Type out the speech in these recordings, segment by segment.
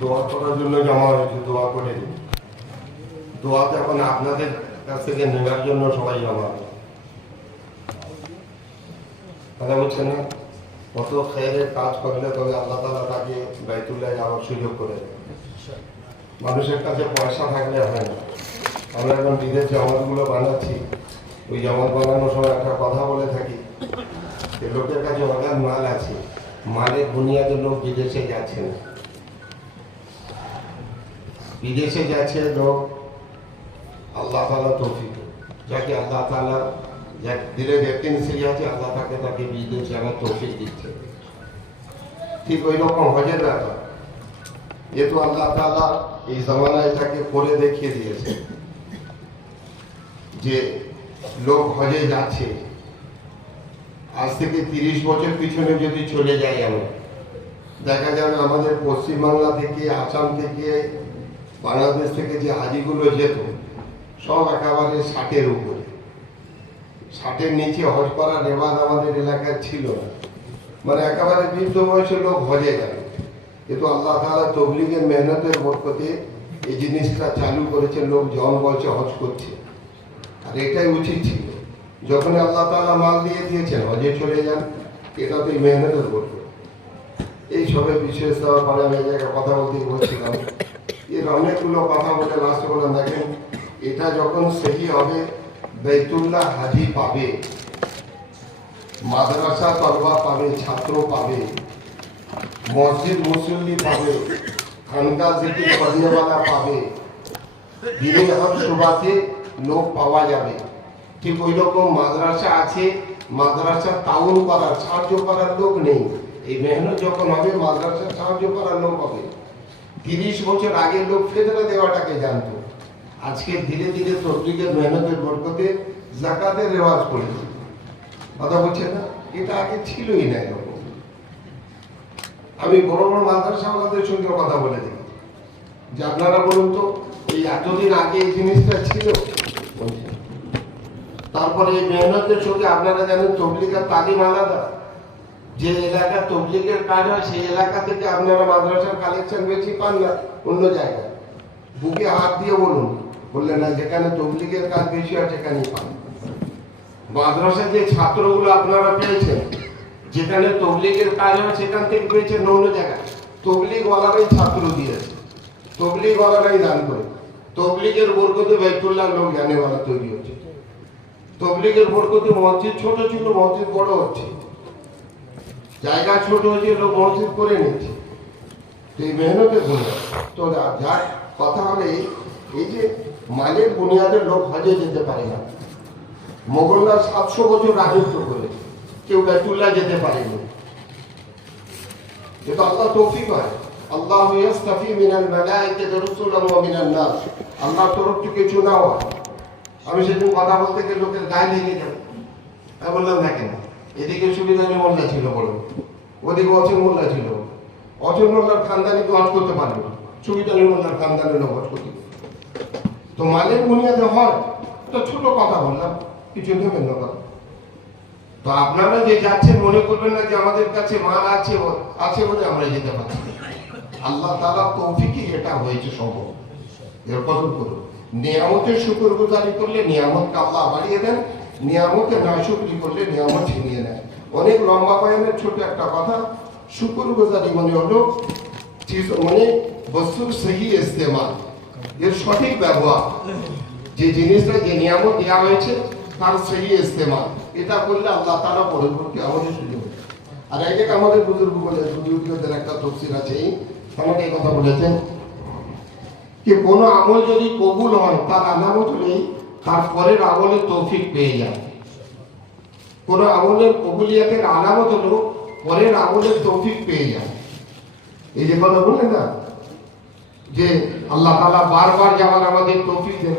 দোয়া করার জন্য জমা হয়েছে, দোয়া করে দিন। দোয়াতে এখন আপনাদের কাছ থেকে নেওয়ার জন্য সবাই জমা হবে, কথা বলছেন না? কত খেয়ের কাজ করলে তবে আল্লাহ তাআলা তাকে বাইতুল্লাহ যাওয়ার সুযোগ করে দেয়। মানুষের কাছে পয়সা থাকলে হয় না। আমরা এখন বিদেশ জামাতগুলো বানাচ্ছি, ওই জামাত বানানোর সময় একটা কথা বলে থাকি যে লোকের কাছে অনেক মাল আছে, মালের বুনিয়াদে লোক বিদেশে যাচ্ছে না। বিদেশে যাচ্ছে লোক আল্লাহ তাআলা তৌফিক, যাকে আল্লাহ তাআলা যার দিলে ভ্যাকেন্সি আছে আল্লাহ তাকে বিদেশ যাওয়ার তৌফিক দিচ্ছে। ঠিক ওই রকম হজের ব্যাপার, যেহেতু আল্লাহ তাআলা এই জামানায় তাকে করে দেখিয়ে দিয়েছে যে লোক হজে যাচ্ছে। আজ থেকে 30 বছর পিছনে যদি চলে যাই আমরা, দেখা যাবে আমাদের পশ্চিমবাংলা থেকে, আসাম থেকে, বাংলাদেশ থেকে যে হাজিগুলো যেত সব একেবারে 60-এর উপরে। 60-এর নিচে হজ করার রেওয়াজ আমাদের এলাকায় ছিল না, মানে একেবারে বৃদ্ধ বয়সের লোক হজে যাবে। কিন্তু আল্লাহ তাআলা তবলিগের মেহনতের বরকতে এই জিনিসটা চালু করেছে, লোক জন বয়সে হজ করছে। আর এটাই উচিত ছিল, যখন আল্লাহ তাআলা মাল দিয়ে দিয়েছেন হজে চলে যান, এটা তো এই মেহনতের বরকত। এই সবের বিশেষ দেওয়ার পরে আমি এই জায়গায় কথা বলছিলাম, এর অনেকগুলো কথা বলে লাস্ট করে দেখেন, এটা যখন সহি হবে বাইতুল্লাহ হাজি পাবে, মাদ্রাসা তলবা পাবে, ছাত্র পাবে, মসজিদ মুসল্লি পাবে, খানকা জিকির পড়নেওয়ালা পাবে, দিনে হক সুবাতে লোক পাওয়া যাবে। ঠিক ওই রকম মাদ্রাসা আছে, মাদ্রাসা তাউন করার, সাহায্য করার লোক নেই। এই মেহনত যখন হবে মাদ্রাসা সাহায্য করার লোক হবে। 30 বছর আগে লোক ফেতরা দেওয়াটাকে জানতো, আজকে ধীরে ধীরে তবলিগের মেহনতের বরকতে যাকাতের রেওয়াজ করেছে, কথা বলছে না? এটা আগে ছিলই না এরকম। আমি বড় বড় মাদ্রাসাওয়ালাদের সঙ্গে কথা বলে দিই যে আপনারা বলুন তো এই এতদিন আগে এই জিনিসটা ছিল? তারপরে এই মেহনতের সঙ্গে আপনারা জানেন তবলিগের তালিম আলাদা। যে এলাকা তবলিগের কাজ হয় সেই এলাকা থেকে আপনারা মাদ্রাসার কালেকশন বেশি পান না অন্য জায়গায়। বুকে হাত দিয়ে বলুন, বললেন না যেখানে তবলিগের কাজ বেশি হয় সেখানেই পান। মাদ্রাসার যে ছাত্রগুলো আপনারা পেয়েছেন, যেখানে তবলিগের কাজ হয় সেখান থেকে পেয়েছেন অন্য জায়গায়। তবলিগওয়ালারাই ছাত্র দিয়েছে, তবলিগওয়ালারাই দান করে। তবলিগের বরকতে বাইতুল্লাহ লোক জানেওয়ালা তৈরি হচ্ছে, তবলিগের বরকতে মসজিদ ছোট ছিল মসজিদ বড় হচ্ছে, জায়গা ছোট হচ্ছে লোক মসজিদ করে নিচ্ছে। এই মেহনতের বুনিয়াদ তো যার কথা হবে এই যে মালের বুনিয়াদের লোক হজে যেতে পারে না। মোগলরা 700 বছর রাজত্ব করেছে, কেউ বাইতুল্লাহ যেতে পারেনি। যেটা আল্লাহ তৌফিক হয়, আল্লাহু ইয়াসতাফি মিনাল মালাইকাতি রাসূলান ওয়া মিনান নাস, আল্লাহর তরফ থেকে চুনা হয়। আমি সেদিন কথা বলতে গিয়ে লোকের গায়ে লেগে যাবে, আমি বললাম দেখেন এদিকে সুবিধানী মোল্লা ছিল বড়, ওদিকে অচল মোল্লা ছিল। অচল মোল্লার খানদানি তো হজ করতে পারবে না, সুবিধানী মোল্লার খানদানের লোক হজ করতে। তো মালের বুনিয়াদে হয়, তো ছোট কথা বললাম, কিছু নেবেন না কথা। তো আপনারা যে যাচ্ছেন মনে করবেন না যে আমাদের কাছে মাল আছে বলে আমরা যেতে পারছি। আল্লাহ তাআলা তৌফিকে এটা হয়েছে সম্ভব। এর কদর করুন, নিয়ামতের শুকরগুজারি করলে নিয়ামতকে আল্লাহ বাড়িয়ে দেন, নিয়ামতের নাশুকরি করলে নিয়ামত ছিনিয়ে নেয়। অনেক লম্বা বয়ানের ছোট একটা কথা, শুকরগুজারি মানে হলো মানে বস্তুর সহি ইস্তেমাল, এর সঠিক ব্যবহার। যে জিনিসটা যে নিয়ামত দেওয়া হয়েছে তার সহি ইস্তেমাল, এটা করলে আল্লাহ তাআলা পরবর্তী আমাদের সুযোগ। আর এই যে আমাদের বুজুর্গদের একটা তফসির আছে, আমাকে এই কথা বলেছেন যে কোন আমল যদি কবুল হয় তার আলামত হলেই তার পরের আমলের তৌফিক পেয়ে যায়। কোন আমলের কবুলিয়াতের আলামত হলো পরের আমলের তৌফিক পেয়ে যায়। এই যে কথা বললেন না যে আল্লাহ তাআলা বারবার যাওয়ার আমাদের তৌফিক দেন,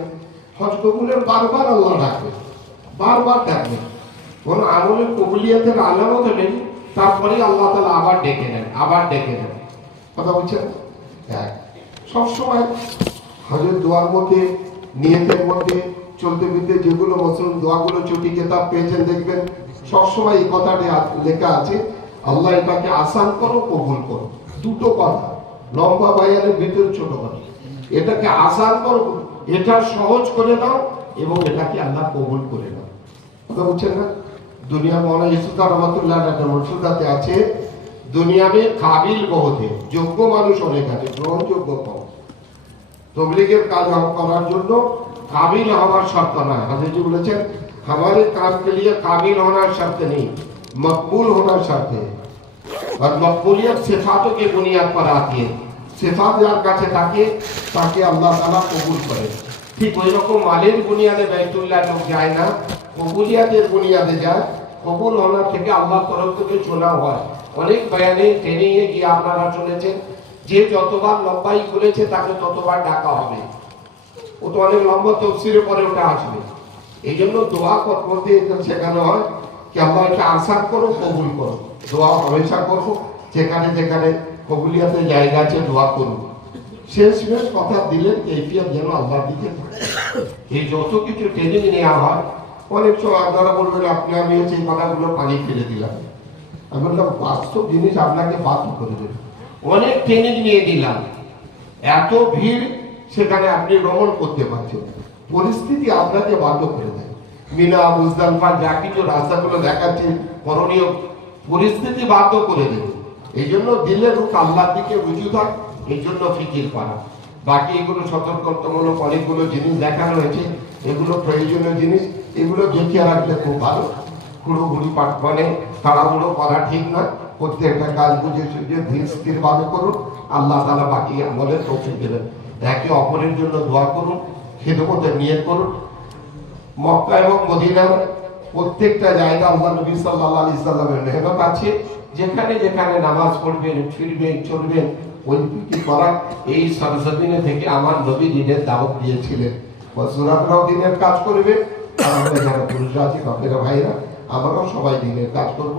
হজ কবুলের বারবার আল্লাহ ডাকবে, বারবার ডাকবে। কোন আমলের কবুলিয়াতের আলামত হলেন তারপরে আল্লাহ তাআলা আবার ডেকে নেন, আবার ডেকে নেন। কথা বলছেন? হ্যাঁ, সবসময় হজের দোয়ার মধ্যে, নিয়তের মধ্যে চলতে ফিরতে যেগুলো মুসলিম দোয়াগুলো ছুটি কিতাব পেয়েছেন দেখবেন সবসময় এই কথাটি লেখা আছে, আল্লাহ এটাকে আসান করো, কবুল করো। দুটো কথা, লম্বা বয়ানের ভিতরে ছোট কথা, এটাকে আসান করো, এটা সহজ করে দাও এবং এটাকে আল্লাহ কবুল করে দাও। কথা বুঝছেন না? दुनिया मौलाना ইসুতা রহমাতুল্লাহ আলাইহি মরসুদাতে আছে, दुनिया में काबिल बहुत है, যোগ্য মানুষ অনেক আছে, গ্রহণযোগ্য কম। তবলিগের কাজ করার জন্য काबिल হওয়ার শর্ত না। হযরত বলেছেন हमारे काम के लिए काबिल होना शर्त नहीं, मकबूल होना शर्त है। और मकबूलियत सिफातों की बुनियाद पर आती है। सिफात যার কাছে থাকে তাকে আল্লাহ তাআলা কবুল করে। ঠিক ওই রকম মালের বুনিয়াদে বাইতুল্লাহ লোক যায় না, কবুলিয়াতের বুনিয়াদে যায়। কবুল হওয়ার থেকে আল্লাহর তরফ থেকে শোনা হয়। অনেক বয়ানে ট্রেনিংয়ে গিয়ে আপনারা শুনেছেন যে যতবার লম্বাই বলেছে তাকে ততবার ডাকা হবে। ও তো অনেক লম্বা তফসিরে পরে ওটা আসবে। এই জন্য দোয়া করতে শেখানো হয় কি আল্লাহ এটা আসান করো, কবুল করো। দোয়া হমেশা করবো, যেখানে যেখানে কবুলিয়াতের জায়গা আছে দোয়া করবো। শেষ কথা দিলেন কেফিয়াত যেন আল্লাহর দিকে থাকে। এই যত কিছু ট্রেনিং নেওয়া হয়, অনেক সময় আপনারা বলবেন আপনি আমি হচ্ছে এই কথাগুলো পানি ফেলে দিলাম। আমি বললাম বাস্তব জিনিস আপনাকে বাধ্য করে দেবে। অনেক ট্রেনিং নিয়ে দিলাম, এত ভিড়, সেখানে আপনি ভ্রমণ করতে পারছেন, পরিস্থিতি আপনাকে বাধ্য করে দেয়। মিনা মুজদালিফা যা কিছু রাস্তাগুলো দেখাচ্ছে করণীয়, পরিস্থিতি বাধ্য করে দেবে। এই জন্য দিলের রুখ আল্লাহর দিকে রুজু থাক, এই জন্য ফিকির করা। বাকি এগুলো সতর্কতামূলক অনেকগুলো জিনিস দেখানো হয়েছে, এগুলো প্রয়োজনীয় জিনিস, এগুলো দেখিয়ে রাখলে খুব ভালো। হুড়োহুড়ি পাঠ মানে তাড়াহুড়ো করা ঠিক না। প্রত্যেকটা কাজ বুঝে সুঝে ধীর স্থির ভাবে করুন, আল্লাহ তাআলা বাকি আমলের তৌফিক দেবেন। একে অপরের জন্য দোয়া করুন, খেদমতের নিয়ত করুন। মক্কা এবং মদিনার প্রত্যেকটা জায়গা আল্লাহ নবী সাল্লাল্লাহু আলাইহি সাল্লামের মেহনত আছে। যেখানে যেখানে নামাজ পড়বেন, ফিরবেন, চলবেন, ওই কি করা, এই সরজমিনে থেকে আমার নবী দিনের দাওয়াত দিয়েছিলেন। বসুরাতরাও দিনের কাজ করবে, আর আমরা যারা পুরুষরা আছি বাপেরা ভাইরা আমরাও সবাই দিনের কাজ করব।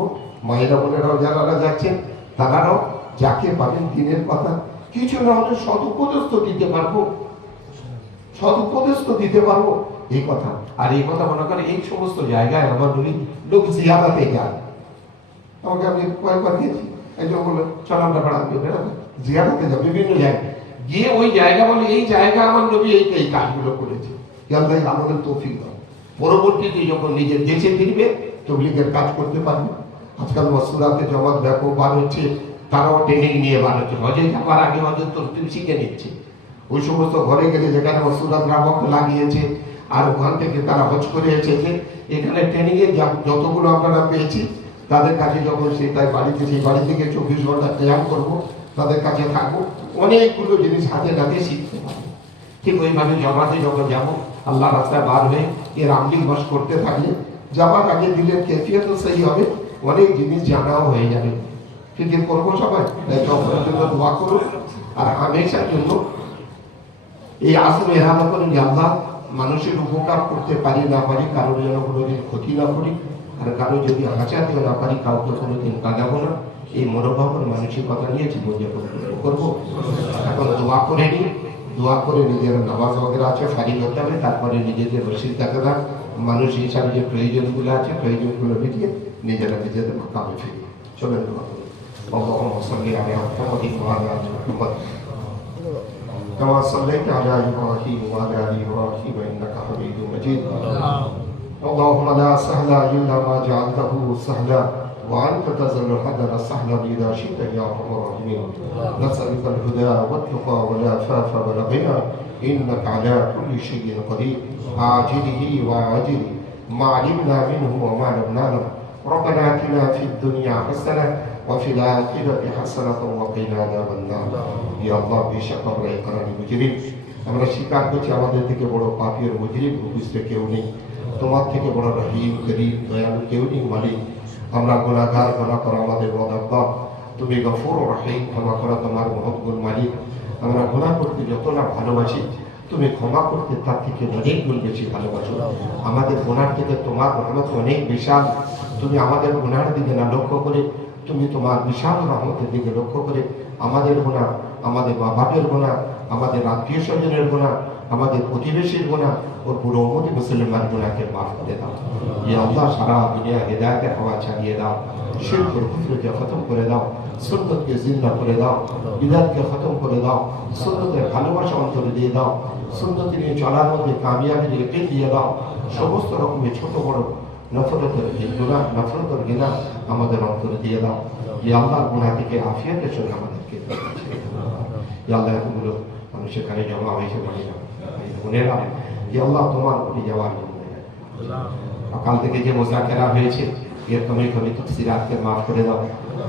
মায়েরা বোনেরাও যারা যাচ্ছেন তারাও যাকে পাবেন দিনের কথা কিছু না হলে সদুপদেশ তো দিতে পারবো, সদুপদেশ তো দিতে পারবো, এই কথা। আর এই কথা মনে করে এই সমস্ত জায়গায় আমার নবী লোক জিয়ারাতে যায়। আমাকে আমি কয়েকবার গিয়েছি, একজন বললো চল আমরা বেড়াতে জিয়ারাতে যাবো বিভিন্ন জায়গায় গিয়ে, ওই জায়গা বলে এই জায়গা আমার নবী এই কাজগুলো করেছে। আল্লাহ আমাদের তৌফিক দাও। পরবর্তীতে যখন নিজের দেশে ফিরবে তবলিগের কাজ করতে পারবে। আজকাল মসুরাতে জমাত ব্যাপক বার হচ্ছে, তারাও ট্রেনিং নিয়ে বার হচ্ছে। হজে যাওয়ার আগে হজের তরতিব শিখে নিচ্ছে। ওই সমস্ত ঘরে গেলে যেখানে মসুরাত গ্রাহক লাগিয়েছে আর ওখান থেকে তারা হজ করে এসেছে, এখানে ট্রেনিং এ যতগুলো আপনারা পেয়েছি তাদের কাছে যখন সেই বাড়িতে সেই বাড়ি থেকে 24 ঘন্টা ক্যাম্প করবো, তাদের কাছে থাকবো, অনেকগুলো জিনিস হাতে হাতে শিখতে পারবো। ঠিক ওইভাবে জমাতে যখন যাবো আল্লাহ রাস্তায় বার হয়ে এর আমলিক বাস করতে থাকলে যাবার আগে দিলের কেফিয়ত সেই হবে, অনেক জিনিস জানাও হয়ে যাবে। ফিকির করবো সবাই, তখনের জন্য দোয়া করুন। আর হামেশার জন্য এই আসলে এরাদা করেন যে আল্লাহ মানুষের উপকার করতে পারি না পারি, কারোর যেন কোনোদিন ক্ষতি না করি, আর কারো যদি হাঁচাতেও না পারি কাউকে কোনোদিন কাঁদাবো না। এই মনোভাবের মানসিকতা নিয়ে জীবনযাপন করবো। এখন দোয়া করে নিই, দোয়া করে নিজের নামাজ বগেরা আছে ফারিগ হতে হবে, তারপরে নিজেদের রসিদ দেখা যাক মানুষ হিসাবে যে প্রয়োজনগুলো আছে প্রয়োজনগুলো মিটিয়ে নিজেরা নিজেদের কামে ফিরি। চলেন দোয়া করি। اللهم صل على محمد وعلى ال محمد كما صليت على ابراهيم وعلى ال ابراهيم انك حميد مجيد. اللهم لا سهل الا ما جعلته سهلا وانت تزل الحزن سهلا اذا شئت يا ارحم الراحمين. نسالك الهدى والتقى والعفاف والغنى انك على كل شيء قدير عاجله وعاجله ما علمنا منه وما لم نعلم. ربنا اتنا في الدنيا حسنه وفي الآخرة حسنة وقنا عذاب النار. يا الله বেশক আমরা ইকরারি মুজরিম, আমরা স্বীকার করছি আমাদের থেকে বড় পাপী আর মুজরিম উপস্থিত কেউ নেই। তোমার থেকে বড় রহিম করিম দয়ালু কেউ নেই মালিক। আমরা গুনাহগার, গুনাহ করা আমাদের বদাল্লাহ। তুমি গফুর রহিম, ক্ষমা করা তোমার মহৎ গুণ মালিক। আমরা গুনাহ করতে যত না ভালোবাসি, তুমি ক্ষমা করতে তার থেকে অনেক গুণ বেশি ভালোবাসো। আমাদের গুনাহ থেকে তোমার রহমত অনেক বিশাল। তুমি আমাদের গুনাহের দিকে না লক্ষ্য করে তুমি তোমার বিশাল রহমতের দিকে লক্ষ্য করে আমাদের গুনাহ, আমাদের মা বাপের গুনাহ, আমাদের আত্মীয় স্বজনের গুনাহ, আমাদের প্রতিবেশীর গুনাহ, ওর পুরো উম্মতি মুসলমান গুনাহকে মাফ করে দাও। ইয়া আল্লাহ, সারা দুনিয়া হেদায়েতের হাওয়া ছাড়িয়ে দাও, শিরক ও কুফরকে খতম করে দাও, সুন্নতকে জিন্দা করে দাও, বিদআতকে খতম করে দাও, সুন্নতের ভালোবাসা অন্তরে দিয়ে দাও, সুন্নত নিয়ে চলার মধ্যে কামিয়াবি রেখে দিয়ে দাও। সমস্ত রকমের ছোট বড় নফরতের গুনাহ, নফরতের গুনাহ আমাদের অন্তরে দিয়ে দাও। ইয়া আল্লাহ, গুনাহ থেকে আফিয়াতের সঙ্গে আমাদেরকে ইয়া আল্লাহ, এতগুলো মানুষ এখানে জমা হয়েছে বোনেরা, ইয়া আল্লাহ, তোমার প্রতি যাওয়ার জন্য সকাল থেকে যে মুযাকারা হয়েছে এর কমে তাফসীরাতকে মাফ করে দাও,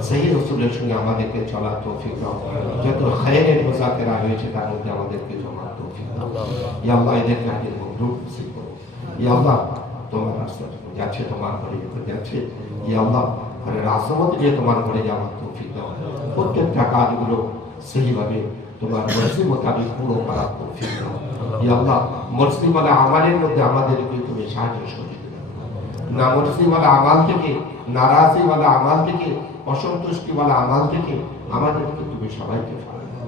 সহি রাসূলের সঙ্গে আমাদেরকে চলার তৌফিক দাও। যত খায়রের মুযাকারা হয়েছে তার মধ্যে আমাদেরকে জমার তৌফিক দাও। ইয়া আল্লাহ, এদের কাজে মকবুল নসিব করো। ইয়া আল্লাহ, তোমার রাস্তা যাচ্ছে, তোমার ঘরে যখন যাচ্ছে, ইয়া আল্লাহ, ঘরের আজমত নিয়ে তোমার ঘরে যাওয়ার তৌফিক দাও। প্রত্যেকটা কাজগুলো সহিভাবে তোমার মর্জি মোতাবেক পুরো করার তৌফিক দাও। ইয়া আল্লাহ, মর্জিওয়ালা আমালের মধ্যে আমাদেরকে তুমি সাহায্য সহযোগিতা করো। না মর্জিওয়ালা আমাল থেকে, নারাজিওয়ালা আমাল থেকে, অসন্তুষ্টিওয়ালা আমাল থেকে আমাদেরকে তুমি সবাইকে ফাড়া দাও।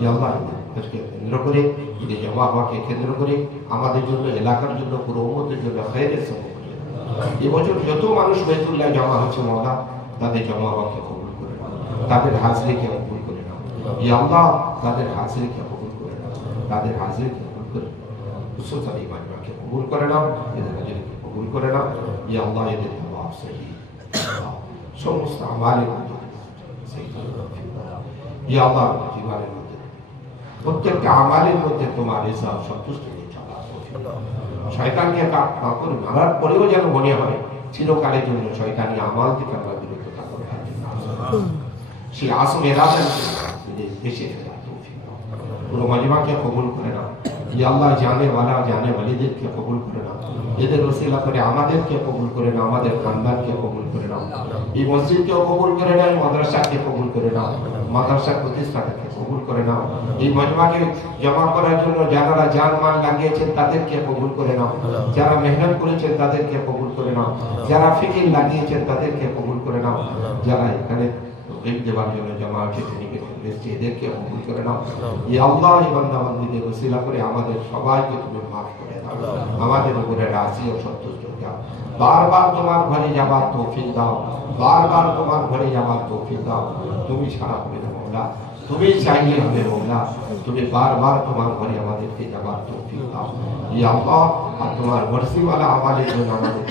ইয়া আল্লাহ, আজকে কেন্দ্র করে যদি জমা হওয়াকে কেন্দ্র করে আমাদের জন্য, এলাকার জন্য, পুরো উম্মতের জন্য খায়রের সবব করে দাও। এবছর যত মানুষ বাইতুল্লাহ জমা হচ্ছে মওলা, তাদের জমা হওয়াকে কবুল করে নাও, তাদের হাজিরিকে কবুল করে নাও। ইয়া আল্লাহ, তাদের হাজিরিকে কবুল করে নাও, তাদের হাজিরিকে কবুল করে নাও, উসুল ইমানকে কবুল করে নাও, এদের হাজিরিকে কবুল করে নাও। ইয়া আল্লাহ, এদের জবাব সহি সমস্ত আমালের মধ্যে সেই ইয়া আল্লাহ, জীবনের মধ্যে প্রত্যেকটা আমালের মধ্যে তোমার ইচ্ছা সন্তুষ্ট নিয়ে চলা। শয়তানকে কাপড় মারার পরেও যেন মনে হয় চিরকালের জন্য শয়তানি আমাল থেকে আমরা বিরত থাকবো। সেই আসম এরাদাকে বেশি পুরো মজমাকে কবুল করে নাও। ইয়া আল্লাহ, জানে ওয়ালিদেরকে কবুল করে নাও, এদের ওসিলা করে আমাদেরকে কবুল করে নাও, আমাদের খানদানকে কবুল করে নাও, এই মসজিদকেও কবুল করে নাও, মাদ্রাসাকে কবুল করে নাও, মাদ্রাসার প্রতিষ্ঠাতাকে কবুল করে নাও। এই মজমাকে জমা করার জন্য যারা জান মাল লাগিয়েছেন তাদেরকে কবুল করে নাও, যারা মেহনত করেছেন তাদেরকে কবুল করে নাও, যারা ফিকির লাগিয়েছেন তাদেরকে কবুল করে নাও, যারা এখানে দেওয়ার জন্য জমা এদেরকে কবুল করে নাও। ইয়া আল্লাহ, এই বান্দাবান্দিদের ওসিলা করে আমাদের সবাইকে তুমি মাফ করে দাও, আমাদের উপরে রাজি ও সন্তুষ্ট দাও। বারবার তোমার ঘরে যাবার তৌফিক দাও, বারবার তোমার ঘরে যাবার তৌফিক দাও। তুমি ছাড়া হবে না মওলা, তুমি চাইলে হবে মওলা, তুমি বারবার তোমার ঘরে আমাদেরকে যাবার তৌফিক দাও। ইয়া আল্লাহ, আর তোমার মর্জিওয়ালা আমাদের জন্য আমাদের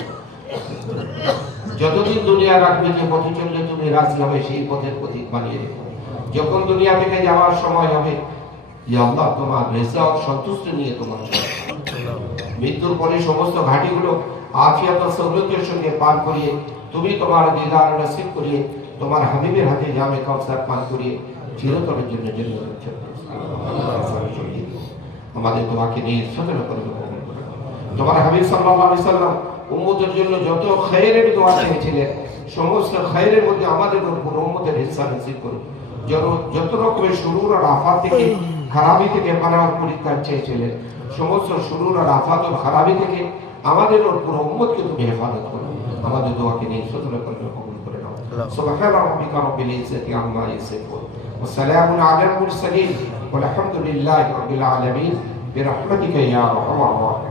যতদিন দুনিয়া রাখবে, যে পথে চললে তুমি রাজি হবে সেই পথের প্রতীক বানিয়ে রেখো। যখন দুনিয়া থেকে যাওয়ার সময় হবে, ইয়া আল্লাহ, তোমার রেজা ও সন্তুষ্টি নিয়ে তোমার মৃত্যুর পরে সমস্ত ঘাটিগুলো আফিয়াত ও সহলতের সঙ্গে পার করিয়ে, তুমি তোমার দিদার নসিব করিয়ে, তোমার হাবিবের হাতে জামে কাউসার পান করিয়ে চিরতরের জন্য আমাদের তোমাকে নিয়ে সতর্ক করে কবুল করো। তোমার হাবিব সাল্লাল্লাহু আলাইহি সাল্লাম উম্মতের জন্য যত খায়রের দোয়া চেয়েছিলেন, সমস্ত খায়রের মধ্যে আমাদের উপর উম্মতের হিস্সা নসিব করো। যত রকমের শুরুর আর আফাত থেকে, খারাপি থেকে পানার পরীক্ষা চেয়েছিলেন, সমস্ত শুরুর আর আফাত ও খারাপি থেকে আমাদের উপর উম্মতকে তুমি হেফাজত করো। আমাদের দোয়াকে নিয়ে সতর্ক করে কবুল করে নাও। সুবহান রাব্বিকা রাব্বিল ইজ্জাতি আম্মা ইয়াসিফুন ওয়া সালামুন আলাল মুরসালিন ওয়া আলহামদুলিল্লাহি রাব্বিল আলামিন বিরহমাতিকা ইয়া আরহামার রাহিমিন।